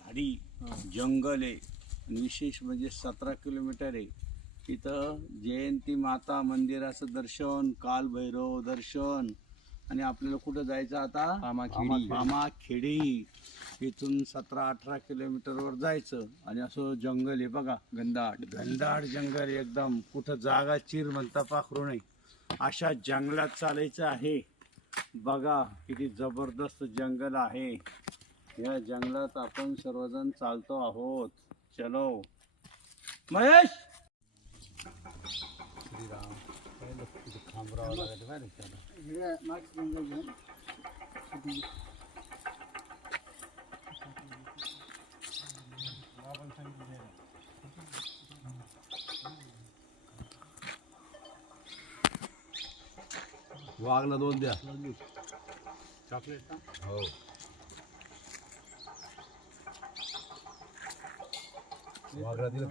झाडी जंगल आहे, विशेष म्हणजे 17 किलोमीटर आहे. तिथं जयंती माता मंदिराचं दर्शन, कालभैरव दर्शन, आणि आपल्याला कुठं जायचं आता मामाखेडी. इथून 17-18 किलोमीटरवर जायचं आणि असं जंगल आहे बघा, घनदाट जंगल एकदम. कुठं जागा चिर म्हणता पाखरू नाही, अशा जंगलात चालायचं आहे. बघा किती जबरदस्त जंगल आहे. या जंगलात आपण सर्वजण चालतो आहोत. चलो महेश. वाघला 2 द्या चॉकलेट. हो वाघला दिलं.